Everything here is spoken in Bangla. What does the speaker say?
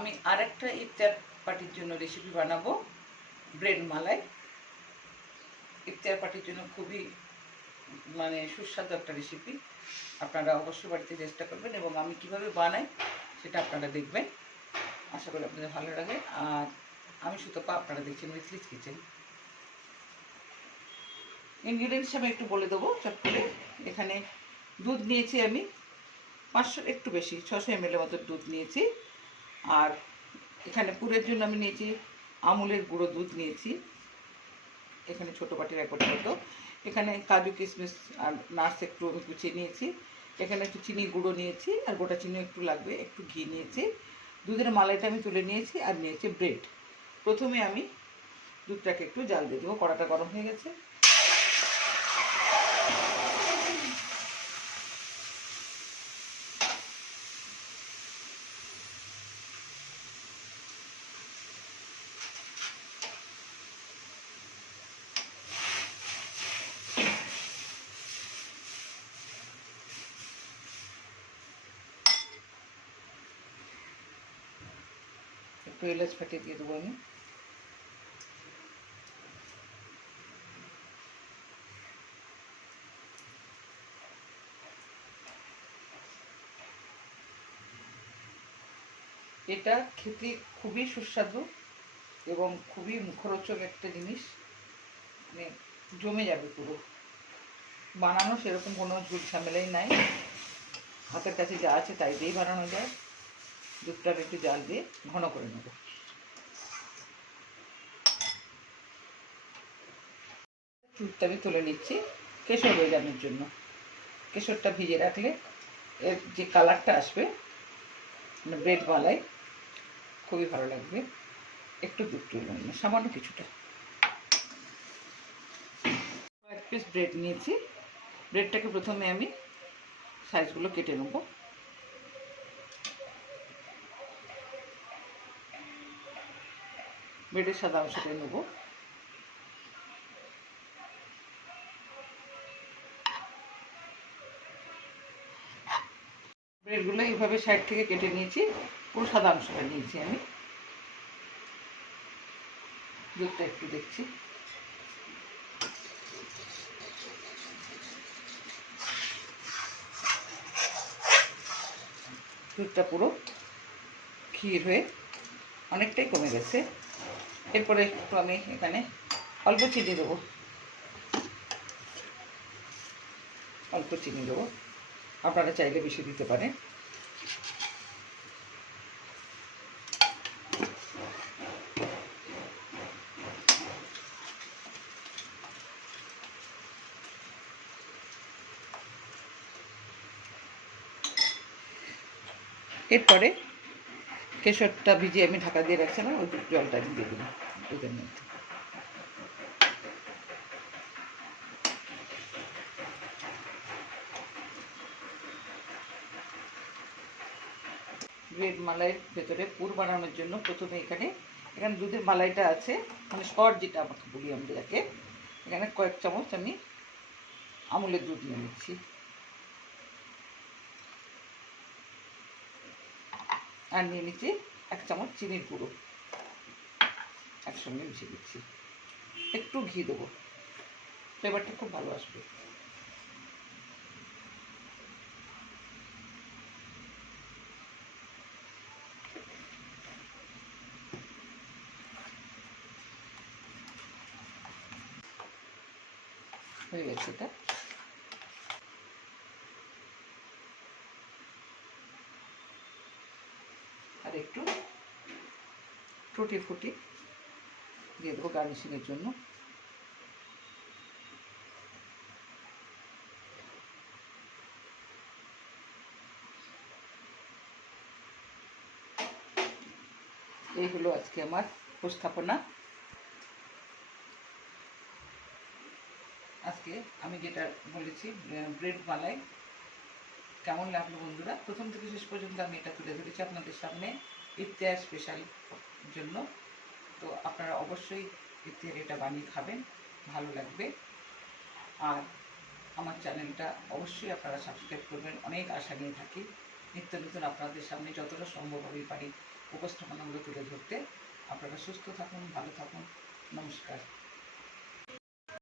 আমি আরেকটা ইফতার পার্টির জন্য রেসিপি বানাবো ব্রেড মালাই। ইফতার পার্টির জন্য খুবই মানে সুস্বাদু একটা রেসিপি আপনারা অবশ্যই বাড়িতে চেষ্টা করবেন এবং আমি কীভাবে বানাই সেটা আপনারা দেখবেন। আশা করি আপনাদের ভালো লাগে। আর আমি সুতপা আপনারা দেখছেন মিথলিস কিচেন ইনগ্রিডিয়েন্টস আমি একটু বলে দেবো, চট করে। এখানে দুধ নিয়েছি আমি। পাঁচশো, একটু বেশি, ছশো এম এর মতো দুধ নিয়েছি। আর এখানে পুরের জন্য আমি নিয়েছি আমুলের গুঁড়ো দুধ নিয়েছি। এখানে ছোটো বাটির এক বাটির মতো। এখানে কাজু কিশমিশ আর নার্স একটু আমি কুচিয়ে নিয়েছি। এখানে একটু চিনি গুঁড়ো নিয়েছি আর গোটা চিনি একটু লাগবে, একটু ঘি নিয়েছি। দুধের মালাইটা আমি তুলে নিয়েছি আর নিয়েছি ব্রেড। প্রথমে আমি দুধটাকে একটু জাল দিয়ে দেবো, কড়াটা গরম হয়ে গেছে। একটু এলাচ ফাটিয়ে দিয়ে দেবো আমি। এটা খেতে খুবই সুস্বাদু এবং খুবই মুখরোচক একটা জিনিস। মানে জমে যাবে পুরো। বানানো সেরকম কোনো ঝুল ঝামেলাই নাই। হাতের কাছে যা আছে তাই দিয়েই বানানো যায়। দুধটা একটু জাল দিয়ে ঘন করে নেব। দুধটা আমি তুলে নিচ্ছি, কেশর বেদানোর জন্য। কেশরটা ভিজে রাখলে এর যে কালারটা আসবে মানে ব্রেড মালাই, খুবই ভালো লাগবে। একটু দুধ তুলবেন না সামান্য কিছুটা। এক পিস ব্রেড নিয়েছি। ব্রেডটাকে প্রথমে আমি সাইজগুলো কেটে নেব। ব্রেডের সাদা অংশটা নেব। ব্রেডগুলো এইভাবে সাইড থেকে কেটে নিয়েছি, পুরো সাদা অংশটা নিয়েছি আমি। দুধটা একটু দেখছি। দুধটা পুরো ক্ষীর হয়ে অনেকটাই কমে গেছে। এরপরে একটু আমি এখানে অল্প চিনি দেবো। অল্প চিনি দেবো। আপনারা চাইলে বেশি দিতে পারেন। এরপরে কেশরটা ভিজিয়ে আমি ঢাকা দিয়ে রাখছিলাম ওই জলটা আমি দিয়ে দিলাম দুধের মধ্যে। ব্রেড মালাইয়ের ভেতরে পুর বানানোর জন্য প্রথমে এখানে এখানে দুধের মালাইটা আছে মানে শর্ট যেটা আমাকে বলি আমরা এখানে কয়েক চামচ আমি আমুলের দুধ নিয়ে নিচ্ছি। আর নিয়ে নিচ্ছি এক চামচ চিনির গুঁড়ো। একসঙ্গে মিশিয়ে দিচ্ছি। একটু ঘি দেবো। ফ্লেভারটা খুব ভালো আসবে। হয়ে গেছে এটা। একটু টুটি ফুটি দিয়ে দেবো গার্নিশিংয়ের জন্য। এই হলো আজকে আমার উপস্থাপনা। আজকে আমি যেটা বলেছি ব্রেড মালাই কেমন লাগল বন্ধুরা? প্রথম থেকে শেষ পর্যন্ত আমি এটা তুলে ধরেছি আপনাদের সামনে ইফতার স্পেশাল জন্য। তো আপনারা অবশ্যই ইফতার এটা বানিয়ে খাবেন, ভালো লাগবে। আর আমার চ্যানেলটা অবশ্যই আপনারা সাবস্ক্রাইব করবেন, অনেক আশা নিয়ে থাকি। নিত্য নতুন আপনাদের সামনে যতটা সম্ভব আমি পারি উপস্থাপনাগুলো তুলে ধরতে। আপনারা সুস্থ থাকুন, ভালো থাকুন, নমস্কার।